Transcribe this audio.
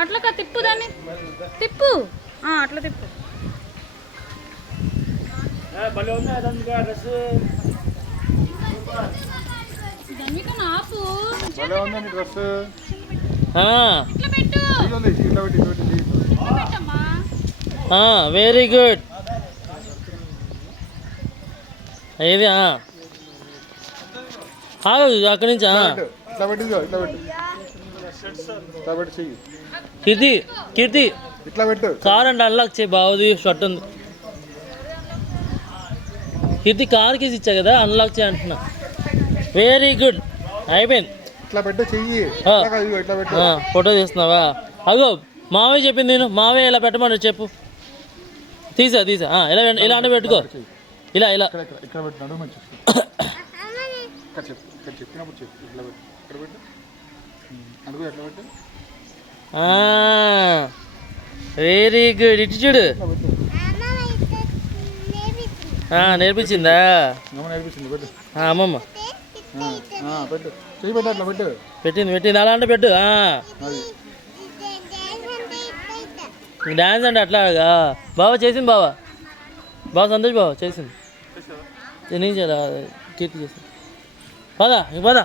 అట్లా తిప్పు దాన్ని తిప్పు అట్లా తిప్పు వెరీ గుడ్. ఏది అక్కడి నుంచి కీర్తి కీర్తి కార్ అంటే అన్లాక్ చేయి. బాగుంది షర్ట్ ఉంది. కీర్తి కార్ కేసి ఇచ్చా కదా, అన్లాక్ చేయి అంటున్నా. వెరీ గుడ్, అయిపోయింది. ఫోటో తీస్తున్నావా? అగో మావయ్య చెప్పింది నేను. మావయ్య ఇలా పెట్టమని చెప్పు. తీసా ఇలా ఇలా అంటే పెట్టుకో. ఇలా ఇలా వెరీ గుడ్. ఇటు చూడు. నేర్పించిందా అమ్మమ్మ? పెట్టింది అలా అంటే పెట్టు. డ్యాన్స్ అంటే అట్లాగా బాబా చేసింది. బాబా సంతోష్ బాబా చేసింది. నేను చేయాలి, కీర్తి చేసింది. పదా పదా.